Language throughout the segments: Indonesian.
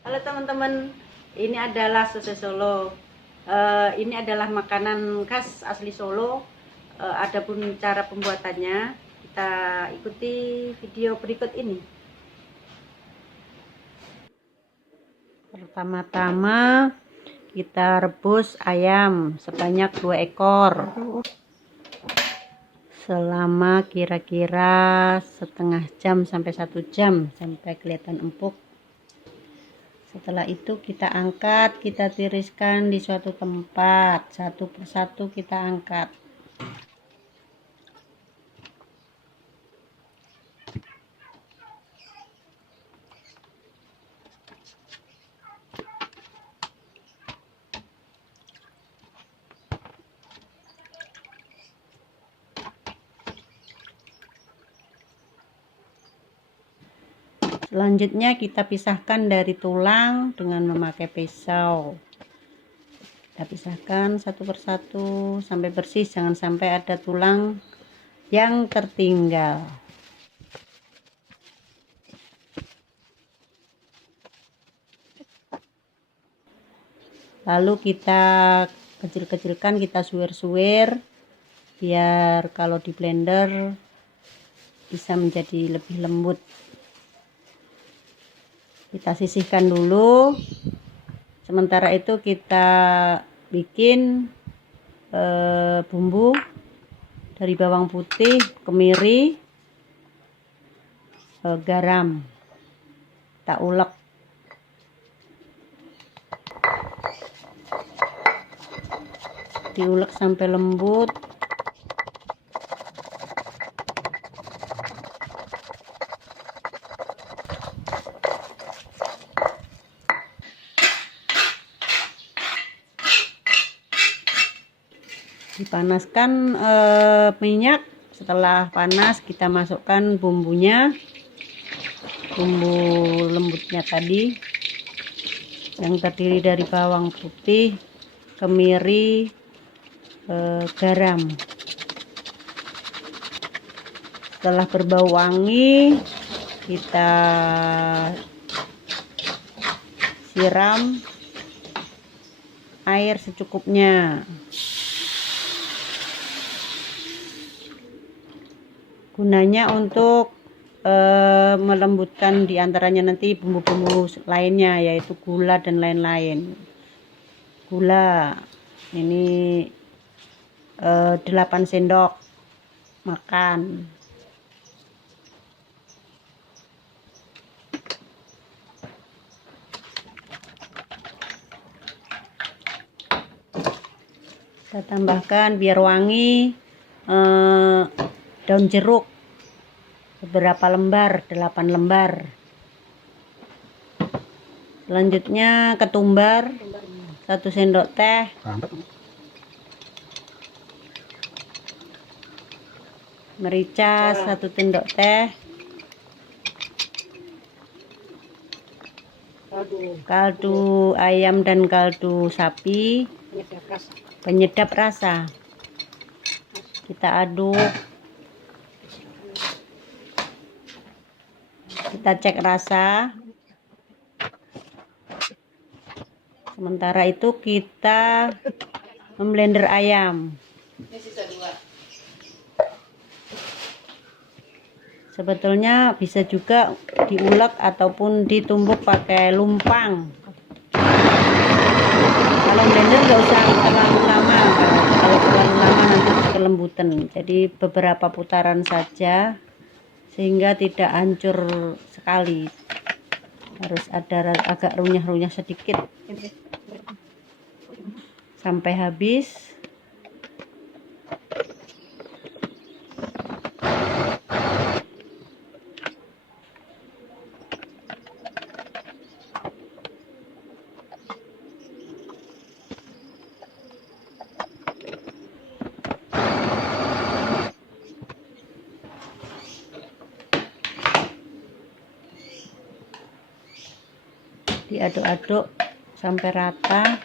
Halo teman-teman, ini adalah sosis Solo. Ini adalah makanan khas asli Solo. Adapun cara pembuatannya, kita ikuti video berikut ini. Pertama-tama kita rebus ayam sebanyak 2 ekor selama kira-kira setengah jam sampai 1 jam sampai kelihatan empuk. Setelah itu kita angkat, kita tiriskan di suatu tempat, satu persatu kita angkat. Selanjutnya kita pisahkan dari tulang dengan memakai pisau. Kita pisahkan satu persatu sampai bersih, jangan sampai ada tulang yang tertinggal. Lalu kita kecil-kecilkan, kita suwir-suwir biar kalau di blender bisa menjadi lebih lembut. Kita sisihkan dulu. Sementara itu kita bikin bumbu dari bawang putih, kemiri, garam. Kita ulek. Diulek sampai lembut. Dipanaskan minyak. Setelah panas kita masukkan bumbunya, bumbu lembutnya tadi yang terdiri dari bawang putih, kemiri, garam. Setelah berbau wangi, kita siram air secukupnya. Gunanya untuk melembutkan diantaranya nanti bumbu-bumbu lainnya, yaitu gula dan lain-lain. Gula ini 8 sendok makan. Kita tambahkan biar wangi daun jeruk beberapa lembar, 8 lembar. Selanjutnya ketumbar 1 sendok teh, merica 1 sendok teh, kaldu ayam dan kaldu sapi penyedap rasa. Kita aduk, kita cek rasa. Sementara itu kita memblender ayam. Sebetulnya bisa juga diulek ataupun ditumbuk pakai lumpang. Kalau blender nggak usah terlalu lama, kalau terlalu lama nanti kelembutan. Jadi beberapa putaran saja sehingga tidak hancur sekali. Harus ada agak runyah-runyah sedikit sampai habis. Diaduk-aduk sampai rata.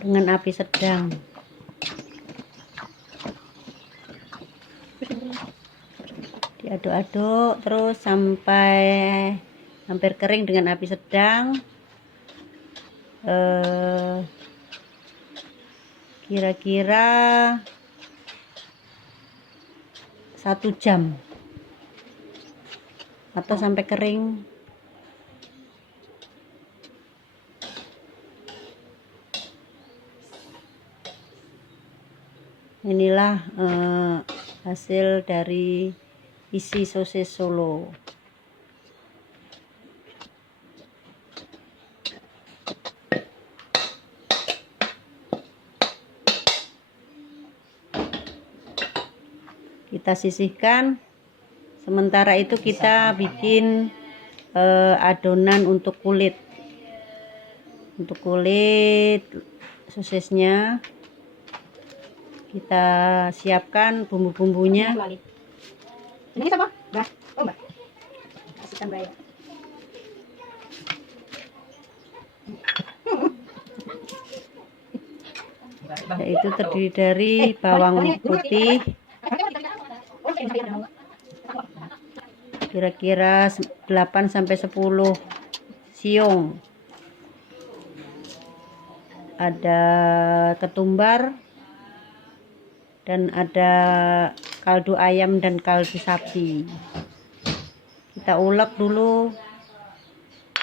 Dengan api sedang. diaduk-aduk terus sampai hampir kering dengan api sedang. Kira-kira 1 jam atau sampai kering. Inilah hasil dari isi sosis Solo. Kita sisihkan. Sementara itu kita bikin adonan untuk kulit. Untuk kulit sosisnya kita siapkan bumbu-bumbunya. Ini sama? Mbak. Oh, Mbak. Kasihkan Mbak ya. Yaitu terdiri dari bawang putih kira-kira 8-10 siung, ada ketumbar, dan ada kaldu ayam dan kaldu sapi. Kita ulek dulu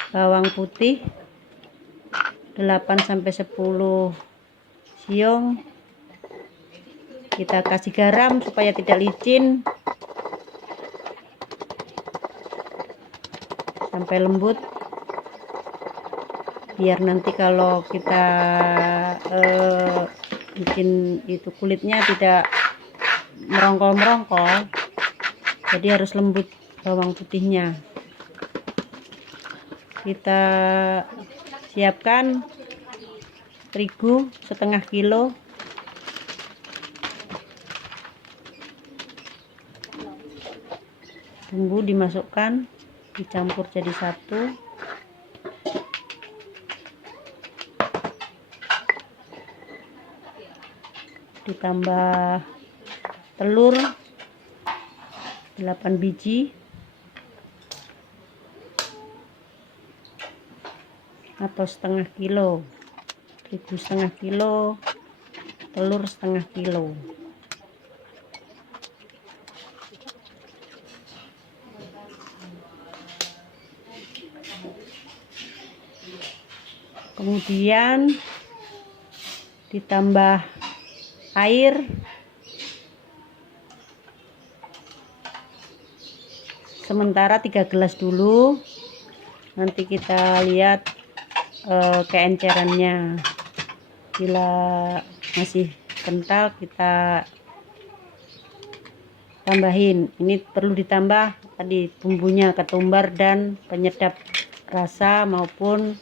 bawang putih 8-10 siung. Kita kasih garam supaya tidak licin sampai lembut, biar nanti kalau kita bikin itu kulitnya tidak merongkol-merongkol, jadi harus lembut bawang putihnya. Kita siapkan terigu setengah kilo, bumbu dimasukkan, dicampur jadi satu. Ditambah telur 8 biji atau setengah kilo, terigu setengah kilo, telur setengah kilo. Kemudian ditambah air sementara 3 gelas dulu, nanti kita lihat keencerannya. Bila masih kental kita tambahin, ini perlu ditambah tadi bumbunya, ketumbar dan penyedap rasa maupun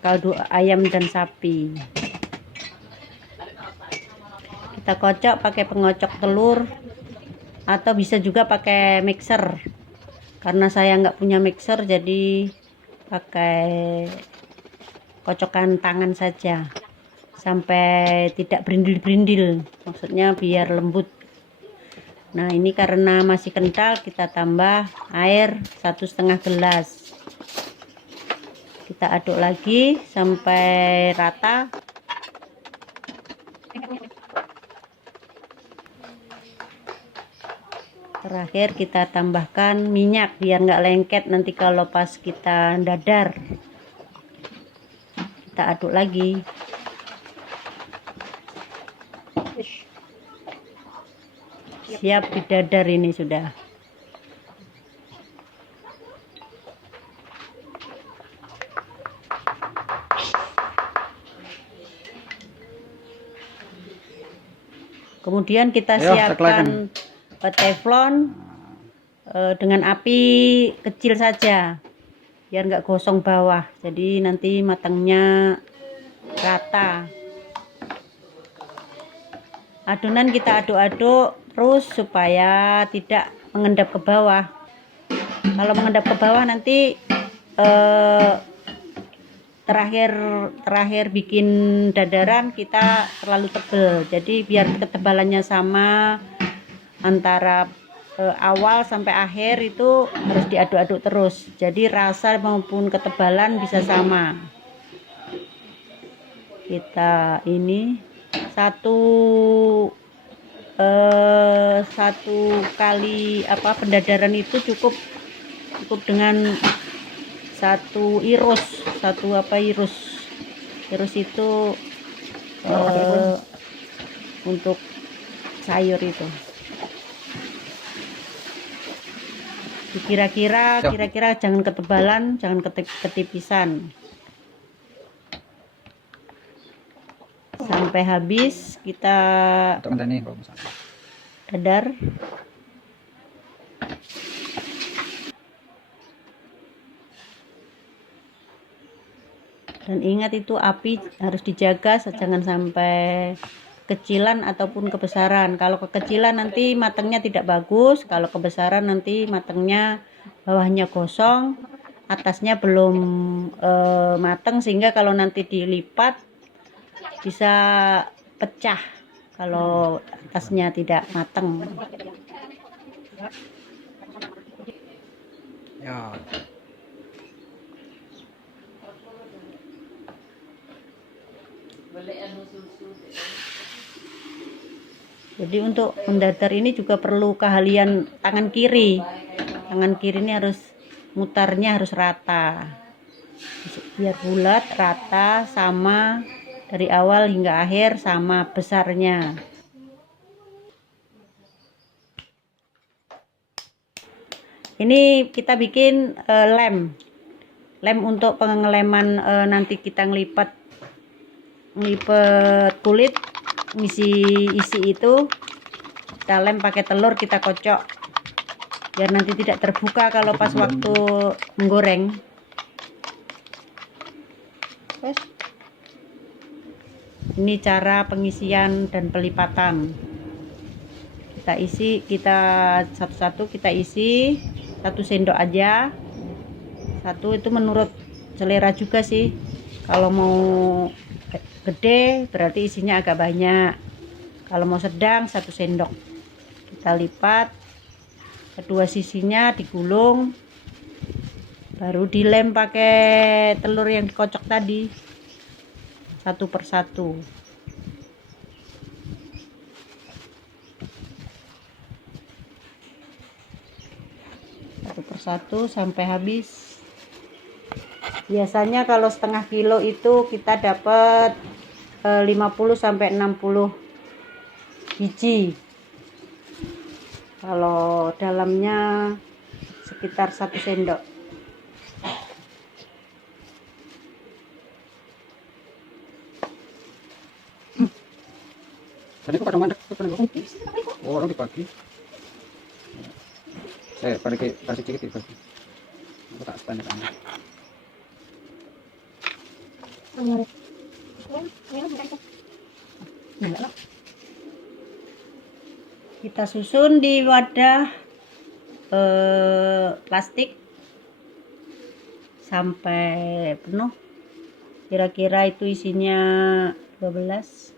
kaldu ayam dan sapi. Kita kocok pakai pengocok telur atau bisa juga pakai mixer. Karena saya nggak punya mixer, jadi pakai kocokan tangan saja sampai tidak berindil-berindil, maksudnya biar lembut. Nah, ini karena masih kental, kita tambah air 1,5 gelas. Kita aduk lagi sampai rata. Terakhir kita tambahkan minyak biar nggak lengket nanti kalau pas kita dadar. Kita aduk lagi. Siap didadar ini sudah. Kemudian kita siapkan teflon dengan api kecil saja biar nggak gosong bawah, jadi nanti matangnya rata. Adonan kita aduk-aduk terus supaya tidak mengendap ke bawah. Kalau mengendap ke bawah nanti terakhir bikin dadaran kita terlalu tebal, jadi biar ketebalannya sama antara awal sampai akhir itu harus diaduk-aduk terus, jadi rasa maupun ketebalan bisa sama. Kita ini satu kali pendadaran itu cukup dengan satu irus itu untuk sayur itu. Kira-kira jangan ketebalan, jangan ketipisan. Sampai habis kita dadar. Dan ingat itu api harus dijaga, jangan sampai kecilan ataupun kebesaran. Kalau kekecilan nanti matangnya tidak bagus, kalau kebesaran nanti matangnya bawahnya gosong, atasnya belum matang, sehingga kalau nanti dilipat bisa pecah kalau atasnya tidak matang. Ya. Jadi untuk mendadar ini juga perlu keahlian tangan kiri. Tangan kiri ini harus mutarnya harus rata, biar bulat, rata, sama dari awal hingga akhir, sama besarnya. Ini kita bikin lem untuk pengeleman, nanti kita ngelipet kulit, isi itu kita lem pakai telur, kita kocok biar nanti tidak terbuka kalau pas waktu menggoreng. Ini cara pengisian dan pelipatan. Kita satu-satu kita isi, 1 sendok aja. 1 itu menurut selera juga sih. Kalau mau gede berarti isinya agak banyak, kalau mau sedang 1 sendok. Kita lipat, kedua sisinya digulung, baru dilem pakai telur yang dikocok tadi, satu persatu. Satu persatu sampai habis. Biasanya kalau setengah kilo itu kita dapat 50 sampai 60 biji. Kalau dalamnya sekitar 1 sendok. Tadi kok pada mandek orang dibagi. Saya pada kasih sedikit dibagi. Aku tak tanya-tanya. Kita susun di wadah plastik sampai penuh. Kira-kira itu isinya 12.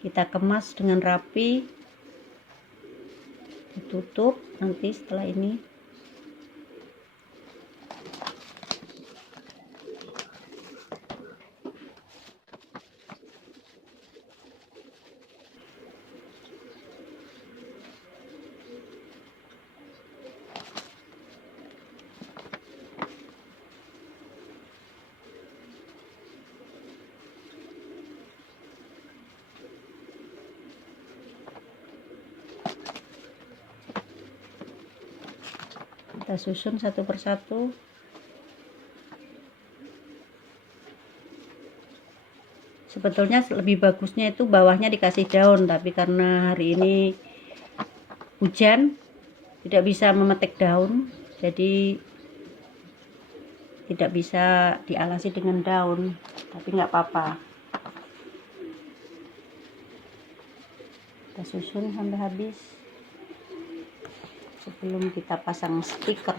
Kita kemas dengan rapi, ditutup nanti setelah ini. Kita susun satu persatu. Sebetulnya lebih bagusnya itu bawahnya dikasih daun, tapi karena hari ini hujan tidak bisa memetik daun, jadi tidak bisa dialasi dengan daun, tapi nggak apa-apa. Kita susun sampai habis sebelum kita pasang stiker.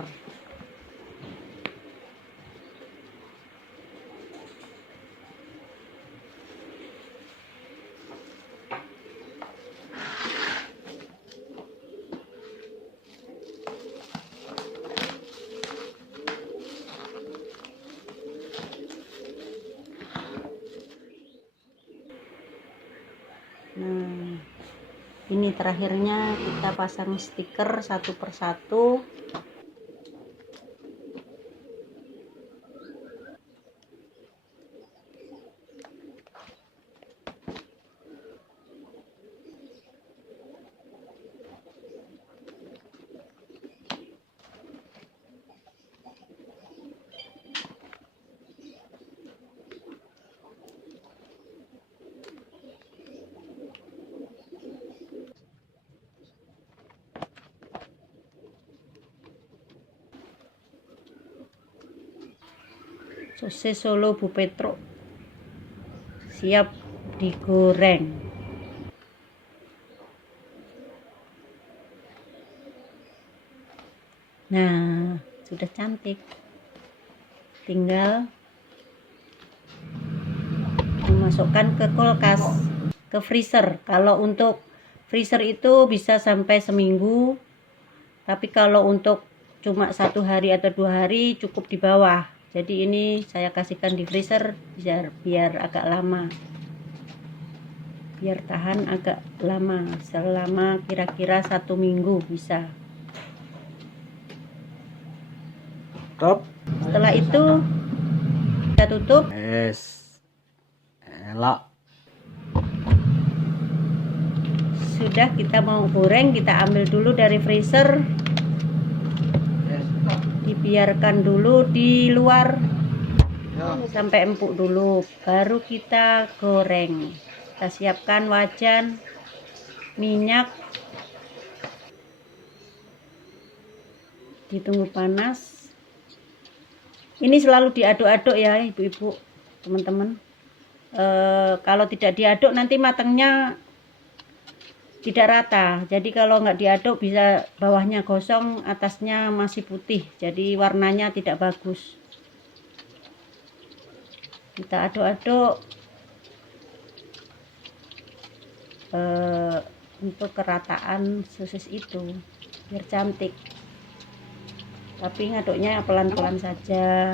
ini terakhirnya kita pasang stiker satu persatu. Sosis Solo Bu Petro siap digoreng. Nah, sudah cantik. Tinggal memasukkan ke kulkas, ke freezer. Kalau untuk freezer itu bisa sampai seminggu, tapi kalau untuk cuma 1 hari atau 2 hari cukup di bawah. Jadi ini saya kasihkan di freezer biar agak lama, biar tahan agak lama, selama kira-kira 1 minggu bisa. Stop. Setelah itu kita tutup. Yes. Elok. Sudah, kita mau goreng, kita ambil dulu dari freezer, dibiarkan dulu di luar sampai empuk dulu, baru kita goreng. Kita siapkan wajan, minyak, ditunggu panas. Ini selalu diaduk-aduk ya ibu-ibu, teman-teman. Kalau tidak diaduk nanti matangnya tidak rata. Jadi kalau nggak diaduk bisa bawahnya gosong, atasnya masih putih, jadi warnanya tidak bagus. Kita aduk-aduk untuk kerataan sosis itu biar cantik. Tapi ngaduknya pelan-pelan saja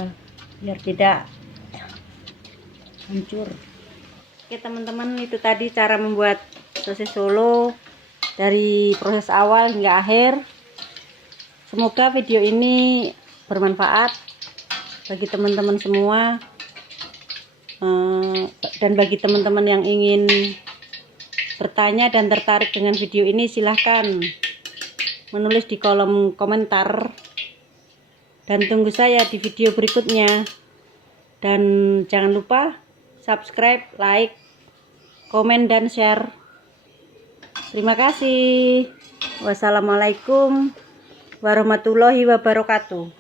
biar tidak hancur. Oke teman-teman, itu tadi cara membuat sosis Solo dari proses awal hingga akhir. Semoga video ini bermanfaat bagi teman-teman semua, dan bagi teman-teman yang ingin bertanya dan tertarik dengan video ini, silahkan menulis di kolom komentar, dan tunggu saya di video berikutnya. Dan jangan lupa subscribe, like, komen, dan share. Terima kasih. Wassalamualaikum warahmatullahi wabarakatuh.